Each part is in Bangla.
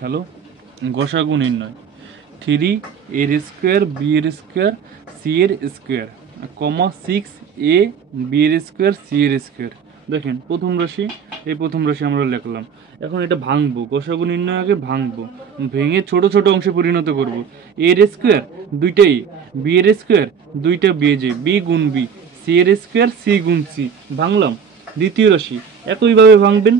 হ্যালো, গসাগু নির্ণয়। 3 এর স্কোয়ার বি এর স্কোয়ার সি এর স্কোয়ার কমা 6 এ বি এর স্কোয়ার সি এর স্কোয়ার। দেখেন প্রথম রাশি, এই প্রথম রাশি আমরা লিখলাম। এখন এটা ভাঙবো, গসাগু নির্ণয় আগে ভাঙবো, ভেঙে ছোট ছোট অংশে পরিণত করব। এর স্কোয়ার দুইটা এ, বি এর স্কোয়ার দুইটা বি, যে বি গুণ বি, সি এর স্কোয়ার সি গুণ সি। ভাঙলাম। দ্বিতীয় রাশি একইভাবে ভাঙবেন,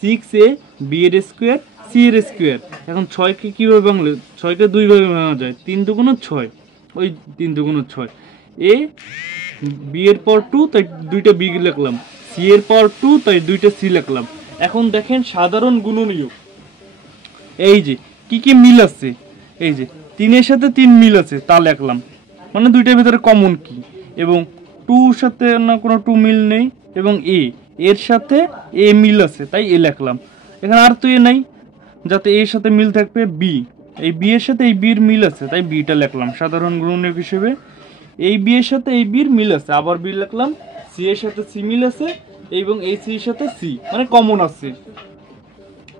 6 এ বি এর স্কোয়ার সি এর স্কোয়ার। এখন 6কে কীভাবে ভাঙলে, 6কে দুইভাবে ভাঙা যায়, 3 দুগুণ 6, ওই 3 দুগুণ 6। এ বি এর পর 2, তাই দুইটা বি লিখলাম, সি এর পর 2, তাই দুইটা সি লিখলাম। এখন দেখেন সাধারণ গুণনীয়ক, এই যে কি কি মিল আছে, এই যে 3 এর সাথে 3 মিল আছে তা লিখলাম, মানে দুইটার ভিতরে কমন কি, এবং 2 সাথে না কোনো 2 মিল নেই, এবং এর সাথে এ মিল আছে তাই এ লিখলাম। এখানে আর তো এ নাই, যাতে এর সাথে মিল থাকবে বি, এই বি এর সাথে এই বির মিল আছে তাই বিটা লিখলাম সাধারণ গুণনীয়ক হিসেবে। এই বি এর সাথে এই বির মিল আছে, আবার বি লিখলাম। সি এর সাথে সি মিল আছে এবং এই সি এর সাথে সি মানে কমন আছে।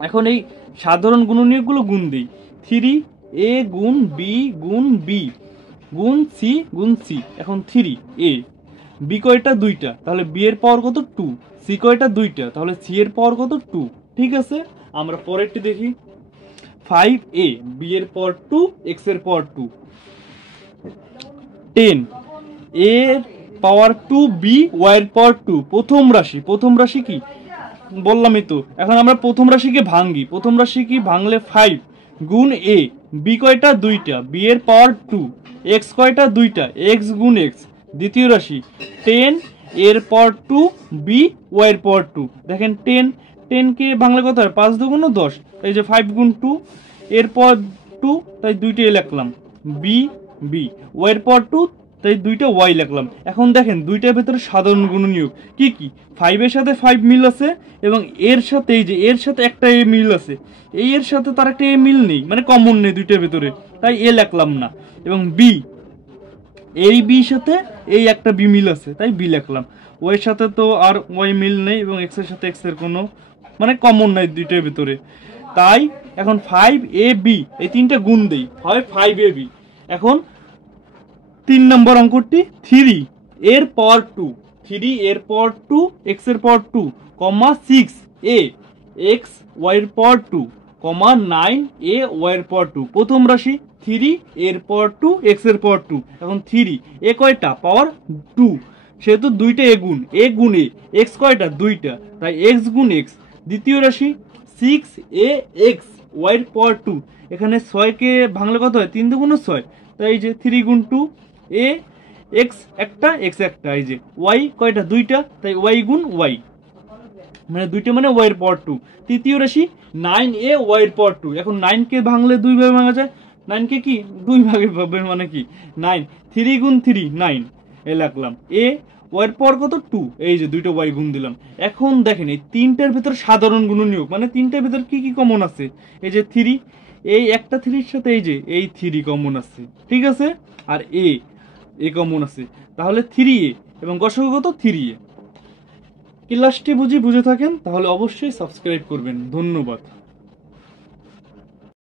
এখন এই সাধারণ গুণনীয়কগুলো গুণ দিই। 3 এ গুণ বি গুণ বি গুণ সি গুণ সি। এখন 3 এ, বি কয়টা দুইটা, তাহলে বি এর পাওয়ার কত 2, সি কয়টা দুইটা, তাহলে সি এর পাওয়ার কত 2। ঠিক আছে, আমরা পরেরটি দেখি। 5 এ বি এর পাওয়ার 2 এক্স এর পাওয়ার 2। 10 এর পাওয়ার 2 বি ওয়াই এর পাওয়ার 2। প্রথম রাশি, প্রথম রাশি কি বললামই তো। এখন আমরা প্রথম রাশিকে ভাঙি, প্রথম রাশি কি ভাঙলে 5 গুণ এ, বি কয়টা দুইটা, বি এর পাওয়ার 2, এক্স কয়টা দুইটা, এক্স গুণ এক্স। দ্বিতীয় রাশি 10 এর পাওয়ার 2 বি ওয়াই এর পাওয়ার 2। দেখেন 10 কে ভাঙলে কত হয়, 5 দুগুণ 10, এই যে 5 গুণ 2 এর পাওয়ার 2, তাই দুইটাই লিখলাম, বি বি ওয়াই এর পাওয়ার 2, তাই দুইটা ওয়াই লিখলাম। এখন দেখেন দুইটার ভেতরে সাধারণ গুণনীয়ক কি কি, 5 এর সাথে 5 মিল আছে, এবং এর সাথে এই যে এর সাথে একটা এ মিল আছে, এই এর সাথে তার একটা এ মিল নেই, মানে কমন নেই দুইটার ভেতরে, তাই এ লিখলাম না। এবং বি, এই বি সাথে এই একটা বি মিল আছে তাই বি লিখলাম। ওয়াই এর সাথে তো আর ওয়াই মিল নেই, এবং এক্স এর সাথে এক্স এর কোনো মানে কমন নাই দুইটার ভিতরে, তাই এখন 5 এ বি, এই তিনটা গুণ দেই, হয় 5 এ বি। এখন 3 নম্বর অঙ্কটি 3 এর পাওয়ার 2, 3 এর পাওয়ার 2 এক্স এর পাওয়ার 2 কমা 6 এ এক্স ওয়াই এর পাওয়ার 2 কমা 9 এ ওয়াই এর পাওয়ার 2। প্রথম রাশি 3 এর পাওয়ার 2 এক্স এর পাওয়ার 2। এখন 3 এ কয়টা পাওয়ার 2, সেহেতু দুইটা এ গুণ এ, এক্স কয়টা দুইটা, তাই এক্স গুণ এক্স। দ্বিতীয় রাশি 6 এ এক্স ওয়াই এর পাওয়ার 2। এখানে 6 কে ভাঙলে কত হয়, 3 দুগুণ 6, তাই এই যে 3 গুণ 2 এ এক্স একটা এক্স একটা, এই যে ওয়াই কয়টা দুইটা, তাই ওয়াই গুণ ওয়াই, মানে দুইটা মানে ওয়াই এর পাওয়ার 2। তৃতীয় রাশি 9 এ ওয়াই এর পাওয়ার 2। এখন 9 কে ভাঙলে দুই ভাবে ভাঙা যায়, 9 কে কি দুই ভাগে ভাবে, মানে কি 9, 3 গুণ 3 9, এই লিখলাম। এ ওয়াই এর পাওয়ার কত 2, এই যে দুইটা ওয়াই গুণ দিলাম। এখন দেখেন এই তিনটার ভিতর সাধারণ গুণনীয়ক, মানে তিনটার ভিতর কি কি কমন আছে, এই যে 3, এই একটা 3 এর সাথে এই যে এই 3 কমন আছে, ঠিক আছে, আর এ কমন আছে, তাহলে 3 এ এবং গসাগু কত 3 এ। ক্লাসটি বুঝে থাকেন তাহলে অবশ্যই সাবস্ক্রাইব করবেন। ধন্যবাদ।